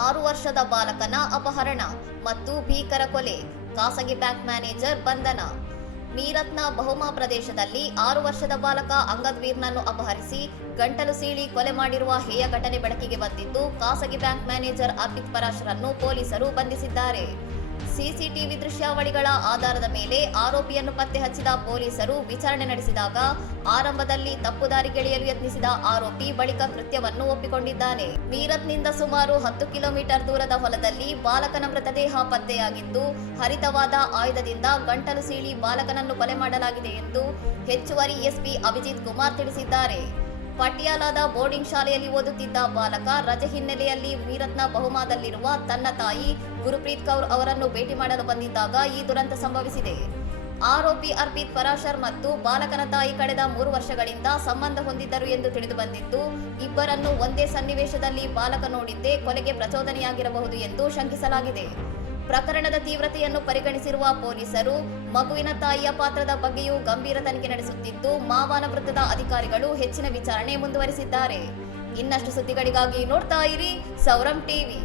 6 ವರ್ಷದ ಬಾಲಕನ ಅಪಹರಣ ಮತ್ತು ಭೀಕರ ಕೊಲೆ. ಖಾಸಗಿ ಬ್ಯಾಂಕ್ ಮ್ಯಾನೇಜರ್ ಬಂಧನ. ಮೀರತ್ನ ಬಹುಮಾ ಪ್ರದೇಶದಲ್ಲಿ 6 ವರ್ಷದ ಬಾಲಕ ಅಂಗದ್ವೀರ್ನನ್ನು ಅಪಹರಿಸಿ ಗಂಟಲು ಸೀಳಿ ಕೊಲೆ ಮಾಡಿರುವ ಹೇಯ ಘಟನೆ ಬೆಳಕಿಗೆ ಬಂದಿದ್ದು, ಖಾಸಗಿ ಬ್ಯಾಂಕ್ ಮ್ಯಾನೇಜರ್ ಅರ್ಪಿತ್ ಪರಾಶರನ್ನು ಪೊಲೀಸರು ಬಂಧಿಸಿದ್ದಾರೆ. ಸಿಸಿಟಿವಿ ದೃಶ್ಯಾವಳಿಗಳ ಆಧಾರದ ಮೇಲೆ ಆರೋಪಿಯನ್ನು ಪತ್ತೆ ಹಚ್ಚಿದ ಪೊಲೀಸರು ವಿಚಾರಣೆ ನಡೆಸಿದಾಗ ಆರಂಭದಲ್ಲಿ ತಪ್ಪುದಾರಿಗೆಳೆಯಲು ಯತ್ನಿಸಿದ ಆರೋಪಿ ಬಳಿಕ ಕೃತ್ಯವನ್ನು ಒಪ್ಪಿಕೊಂಡಿದ್ದಾನೆ. ಮೀರತ್ನಿಂದ ಸುಮಾರು 10 ಕಿಲೋಮೀಟರ್ ದೂರದ ಹೊಲದಲ್ಲಿ ಬಾಲಕನ ಮೃತದೇಹ ಪತ್ತೆಯಾಗಿದ್ದು, ಹರಿತವಾದ ಆಯುಧದಿಂದ ಗಂಟಲು ಸೀಳಿ ಬಾಲಕನನ್ನು ಕೊಲೆ ಮಾಡಲಾಗಿದೆ ಎಂದು ಹೆಚ್ಚುವರಿ ಎಸ್ಪಿ ಅಭಿಜಿತ್ ಕುಮಾರ್ ತಿಳಿಸಿದ್ದಾರೆ. ಪಟಿಯಾಲಾದ ಬೋರ್ಡಿಂಗ್ ಶಾಲೆಯಲ್ಲಿ ಓದುತ್ತಿದ್ದ ಬಾಲಕ ರಜೆ ಹಿನ್ನೆಲೆಯಲ್ಲಿ ಮೀರತ್ನ ಬಹುಮಾದಲ್ಲಿರುವ ತನ್ನ ತಾಯಿ ಗುರುಪ್ರೀತ್ ಕೌರ್ ಅವರನ್ನು ಭೇಟಿ ಮಾಡಲು ಬಂದಿದ್ದಾಗ ಈ ದುರಂತ ಸಂಭವಿಸಿದೆ. ಆರೋಪಿ ಅರ್ಪಿತ್ ಪರಾಶರ್ ಮತ್ತು ಬಾಲಕನ ತಾಯಿ ಕಳೆದ 3 ವರ್ಷಗಳಿಂದ ಸಂಬಂಧ ಹೊಂದಿದ್ದರು ಎಂದು ತಿಳಿದುಬಂದಿದ್ದು, ಇಬ್ಬರನ್ನು ಒಂದೇ ಸನ್ನಿವೇಶದಲ್ಲಿ ಬಾಲಕ ನೋಡಿದ್ದೇ ಕೊಲೆಗೆ ಪ್ರಚೋದನೆಯಾಗಿರಬಹುದು ಎಂದು ಶಂಕಿಸಲಾಗಿದೆ. ಪ್ರಕರಣದ ತೀವ್ರತೆಯನ್ನು ಪರಿಗಣಿಸಿರುವ ಪೊಲೀಸರು ಮಗುವಿನ ತಾಯಿಯ ಪಾತ್ರದ ಬಗ್ಗೆಯೂ ಗಂಭೀರ ತನಿಖೆ ನಡೆಸುತ್ತಿದ್ದು, ಮಾವಾನ ವೃತ್ತದ ಅಧಿಕಾರಿಗಳು ಹೆಚ್ಚಿನ ವಿಚಾರಣೆ ಮುಂದುವರಿಸಿದ್ದಾರೆ. ಇನ್ನಷ್ಟು ಸುದ್ದಿಗಳಿಗಾಗಿ ನೋಡ್ತಾ ಇರಿ ಸೌರಂ ಟಿವಿ.